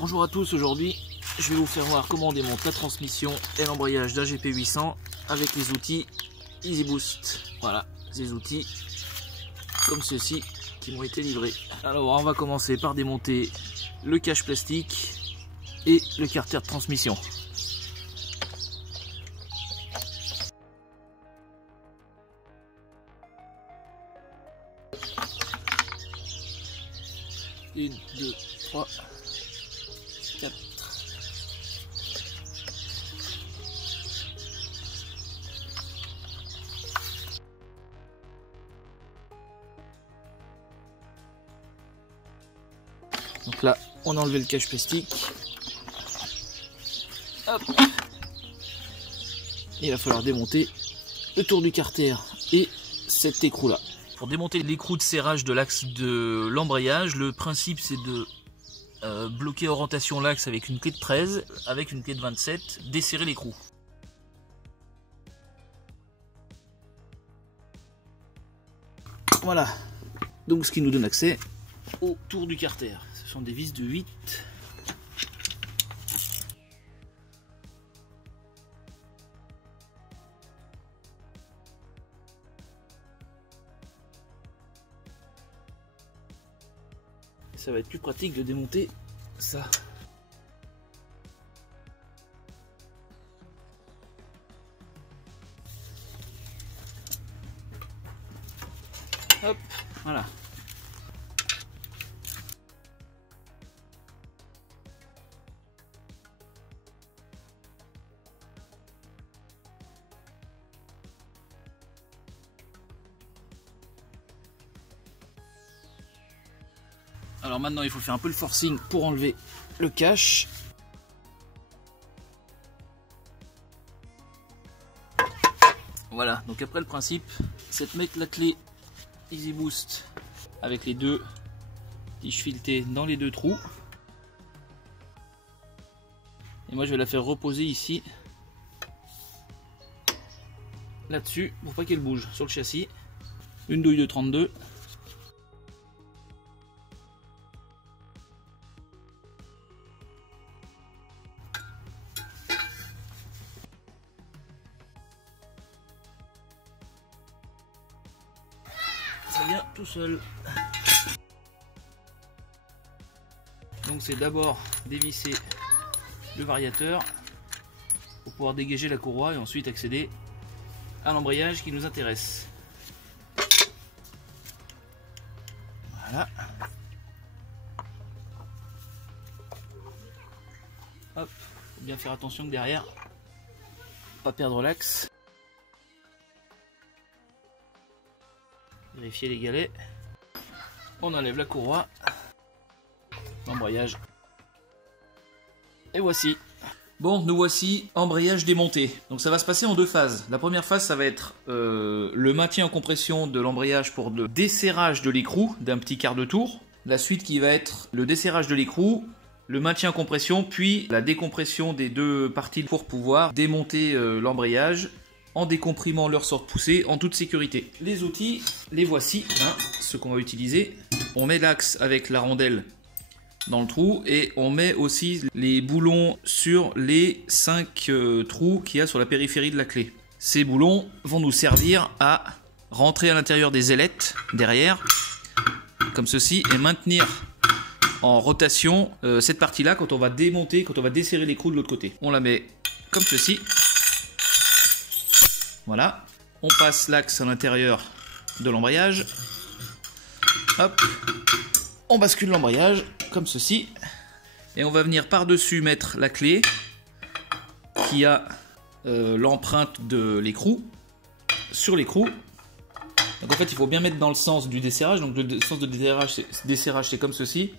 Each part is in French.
Bonjour à tous, aujourd'hui je vais vous faire voir comment on démonte la transmission et l'embrayage d'un GP800 avec les outils EasyBoost. Voilà, ces outils comme ceux-ci qui m'ont été livrés. Alors on va commencer par démonter le cache plastique et le carter de transmission. Une, deux, trois, quatre. Donc là, on a enlevé le cache plastique. Hop. Il va falloir démonter le tour du carter et cet écrou là. Pour démonter l'écrou de serrage de l'axe de l'embrayage, le principe c'est de bloquer orientation l'axe avec une clé de 13, avec une clé de 27, desserrer l'écrou. Voilà, donc ce qui nous donne accès au tour du carter. Ce sont des vis de 8. Ça va être plus pratique de démonter ça. Hop, voilà. Alors maintenant il faut faire un peu le forcing pour enlever le cache. Voilà, donc après le principe c'est de mettre la clé EasyBoost avec les deux tiges filetées dans les deux trous. Et moi je vais la faire reposer ici, là-dessus, pour pas qu'elle bouge sur le châssis. Une douille de 32. Ça vient tout seul. Donc c'est d'abord dévisser le variateur pour pouvoir dégager la courroie et ensuite accéder à l'embrayage qui nous intéresse. Voilà. Hop, faut bien faire attention que derrière, pas perdre l'axe. Vérifier les galets. On enlève la courroie, l'embrayage. Et voici. Bon, nous voici, embrayage démonté. Donc ça va se passer en deux phases. La première phase, ça va être le maintien en compression de l'embrayage pour le desserrage de l'écrou d'un petit quart de tour. La suite qui va être le desserrage de l'écrou, le maintien en compression, puis la décompression des deux parties pour pouvoir démonter l'embrayage en décomprimant leur sorte poussée en toute sécurité. Les outils, les voici, hein, ceux qu'on va utiliser. On met l'axe avec la rondelle dans le trou et on met aussi les boulons sur les 5 trous qu'il y a sur la périphérie de la clé. Ces boulons vont nous servir à rentrer à l'intérieur des ailettes derrière, comme ceci, et maintenir en rotation cette partie-là quand on va démonter, quand on va desserrer l'écrou de l'autre côté. On la met comme ceci. Voilà, on passe l'axe à l'intérieur de l'embrayage. Hop, on bascule l'embrayage comme ceci. Et on va venir par-dessus mettre la clé qui a l'empreinte de l'écrou sur l'écrou. Donc en fait, il faut bien mettre dans le sens du desserrage. Donc le sens de desserrage, c'est comme ceci.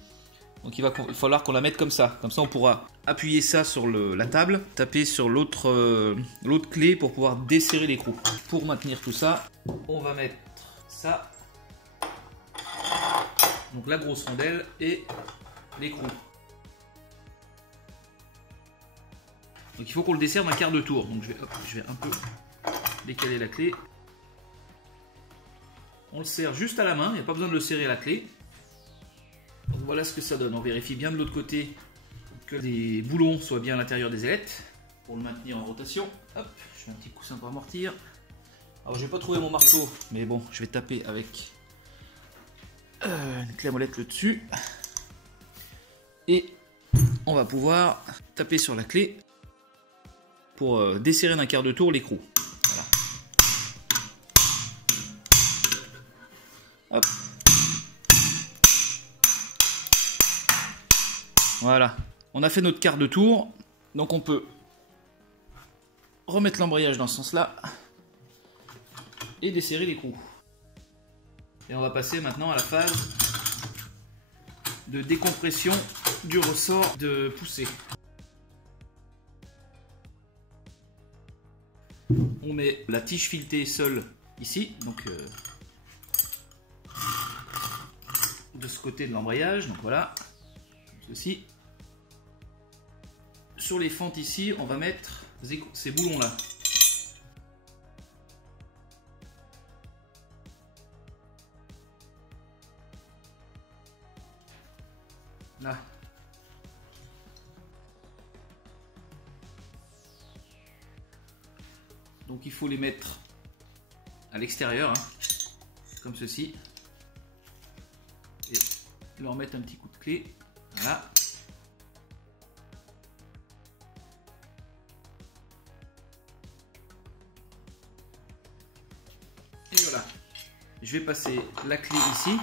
Donc il va falloir qu'on la mette comme ça. Comme ça, on pourra appuyer ça sur la table, taper sur l'autre clé pour pouvoir desserrer l'écrou. Pour maintenir tout ça, on va mettre ça. Donc la grosse rondelle et l'écrou. Donc il faut qu'on le desserre d'un quart de tour. Donc je vais un peu décaler la clé. On le serre juste à la main, il n'y a pas besoin de le serrer à la clé. Donc voilà ce que ça donne. On vérifie bien de l'autre côté que les boulons soient bien à l'intérieur des ailettes pour le maintenir en rotation. Hop, je fais un petit coussin pour amortir. Alors je vais pas trouver mon marteau, mais bon, je vais taper avec une clé à molette le dessus. Et on va pouvoir taper sur la clé pour desserrer d'un quart de tour l'écrou. Voilà. Hop. Voilà. On a fait notre quart de tour. Donc on peut remettre l'embrayage dans ce sens-là et desserrer l'écrou. Et on va passer maintenant à la phase de décompression du ressort de poussée. On met la tige filetée seule ici, donc de ce côté de l'embrayage, donc voilà, comme ceci. Sur les fentes ici, on va mettre ces boulons là. Là. Donc il faut les mettre à l'extérieur, hein, comme ceci. Et leur mettre un petit coup de clé. Voilà. Et voilà. Je vais passer la clé ici.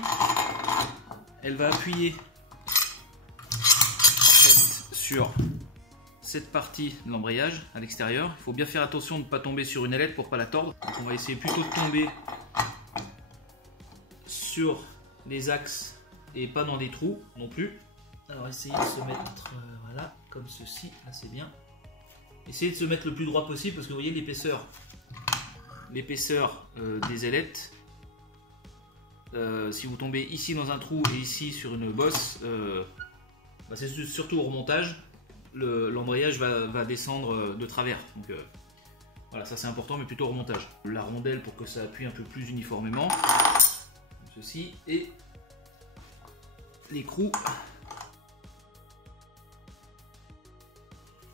Elle va appuyer sur cette partie de l'embrayage à l'extérieur. Il faut bien faire attention de ne pas tomber sur une ailette pour ne pas la tordre. Donc on va essayer plutôt de tomber sur les axes et pas dans des trous non plus. Alors essayez de se mettre voilà, comme ceci, là c'est bien. Essayez de se mettre le plus droit possible parce que vous voyez l'épaisseur des ailettes. Si vous tombez ici dans un trou et ici sur une bosse, bah c'est surtout au remontage, l'embrayage va descendre de travers. Donc voilà, ça c'est important, mais plutôt au remontage. La rondelle pour que ça appuie un peu plus uniformément, comme ceci, et l'écrou.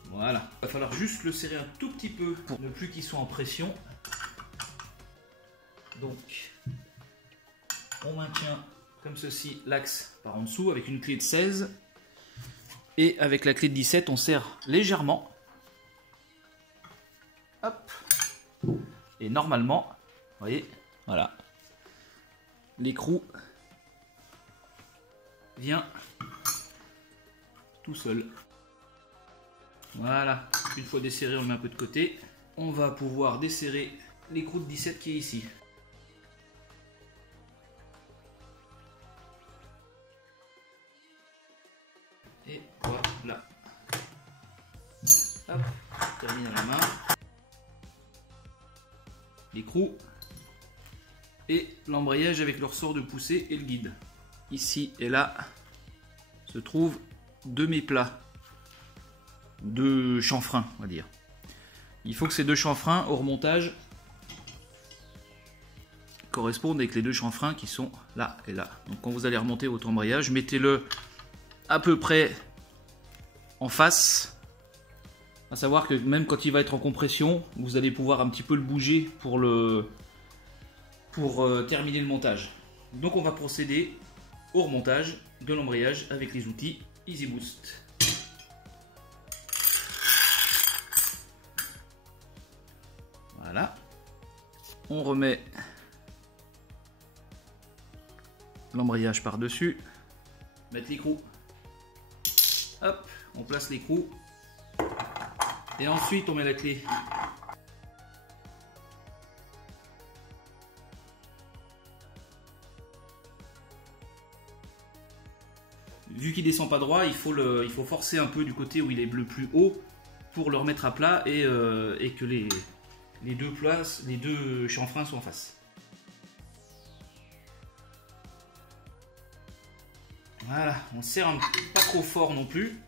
Voilà, il va falloir juste le serrer un tout petit peu pour ne plus qu'il soit en pression. Donc on maintient comme ceci l'axe par en dessous avec une clé de 16 et avec la clé de 17 on serre légèrement. Hop. Et normalement, vous voyez, voilà, l'écrou vient tout seul. Voilà, une fois desserré, on le met un peu de côté. On va pouvoir desserrer l'écrou de 17 qui est ici. Et voilà. Hop, termine à la main. L'écrou et l'embrayage avec le ressort de poussée et le guide. Ici et là se trouvent deux méplats, deux chanfreins, on va dire. Il faut que ces deux chanfreins au remontage correspondent avec les deux chanfreins qui sont là et là. Donc quand vous allez remonter votre embrayage, mettez-le à peu près en face. À savoir que même quand il va être en compression, vous allez pouvoir un petit peu le bouger pour terminer le montage. Donc on va procéder au remontage de l'embrayage avec les outils Easy Boost. Voilà. On remet l'embrayage par-dessus. Mettre l'écrou. Hop, on place l'écrou. Et ensuite on met la clé. Vu qu'il descend pas droit, il faut forcer un peu du côté où il est le plus haut pour le remettre à plat et que les deux chanfreins soient en face. Voilà, on serre pas trop fort non plus,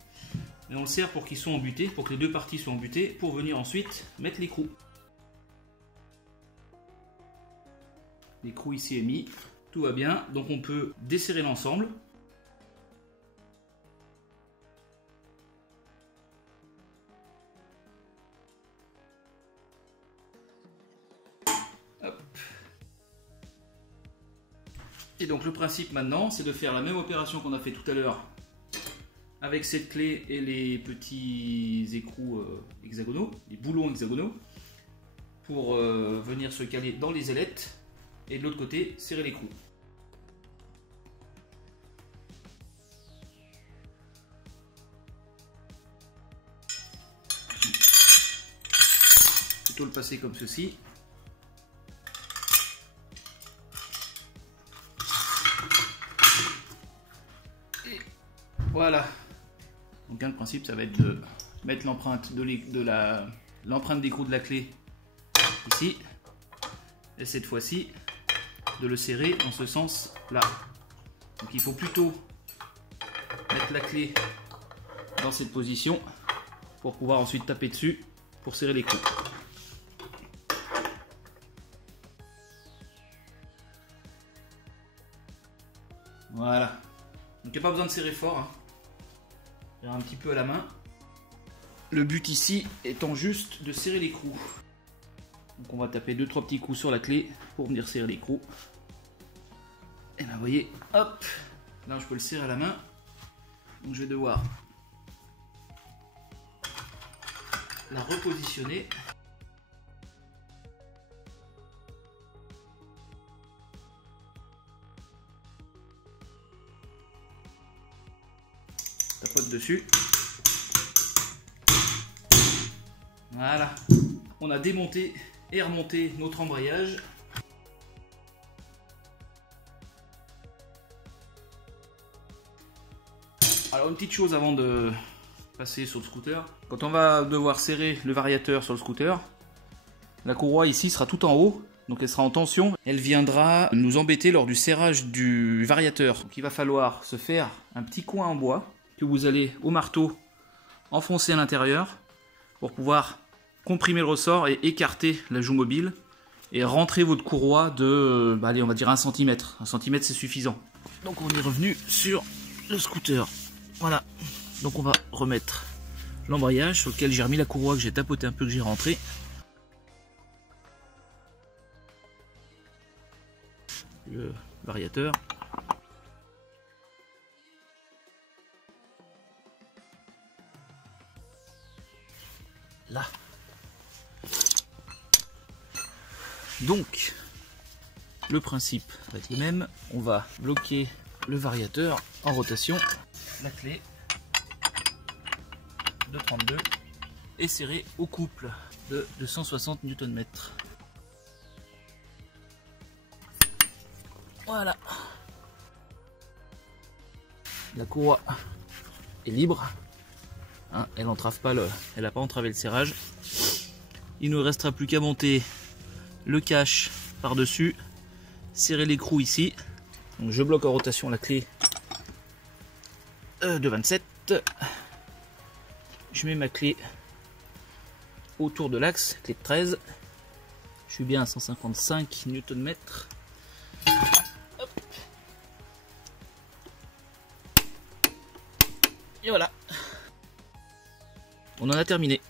mais on le serre pour qu'ils soient embutés, pour que les deux parties soient embutées, pour venir ensuite mettre l'écrou. L'écrou ici est mis, tout va bien, donc on peut desserrer l'ensemble. Et donc le principe maintenant, c'est de faire la même opération qu'on a fait tout à l'heure avec cette clé et les petits écrous hexagonaux, les boulons hexagonaux, pour venir se caler dans les ailettes et de l'autre côté serrer l'écrou. Plutôt le passer comme ceci. Et voilà. Donc le principe, ça va être de mettre l'empreinte l'empreinte d'écrou de la clé ici, et cette fois-ci de le serrer dans ce sens là. Donc il faut plutôt mettre la clé dans cette position pour pouvoir ensuite taper dessus pour serrer l'écrou. Voilà. Donc il n'y a pas besoin de serrer fort, hein. Un petit peu à la main. Le but ici étant juste de serrer l'écrou. Donc on va taper 2-3 petits coups sur la clé pour venir serrer l'écrou. Et là vous voyez, hop, là je peux le serrer à la main. Donc je vais devoir la repositionner. Tapote dessus. Voilà. On a démonté et remonté notre embrayage. Alors une petite chose avant de passer sur le scooter. Quand on va devoir serrer le variateur sur le scooter, la courroie ici sera tout en haut. Donc elle sera en tension. Elle viendra nous embêter lors du serrage du variateur. Donc il va falloir se faire un petit coin en bois que vous allez au marteau enfoncer à l'intérieur pour pouvoir comprimer le ressort et écarter la joue mobile et rentrer votre courroie de, allez, on va dire 1 cm. 1 cm c'est suffisant. Donc on est revenu sur le scooter. Voilà. Donc on va remettre l'embrayage sur lequel j'ai remis la courroie que j'ai tapoté un peu, que j'ai rentré. Le variateur. Là. Donc, le principe va être le même. On va bloquer le variateur en rotation, la clé de 32 et serrer au couple de 260 Nm. Voilà. La courroie est libre. Hein, elle n'entrave pas elle n'a pas entravé le serrage. Il ne nous restera plus qu'à monter le cache par-dessus, serrer l'écrou ici. Donc je bloque en rotation la clé de 27. Je mets ma clé autour de l'axe, clé de 13. Je suis bien à 155 Nm. Hop. Et voilà. On en a terminé.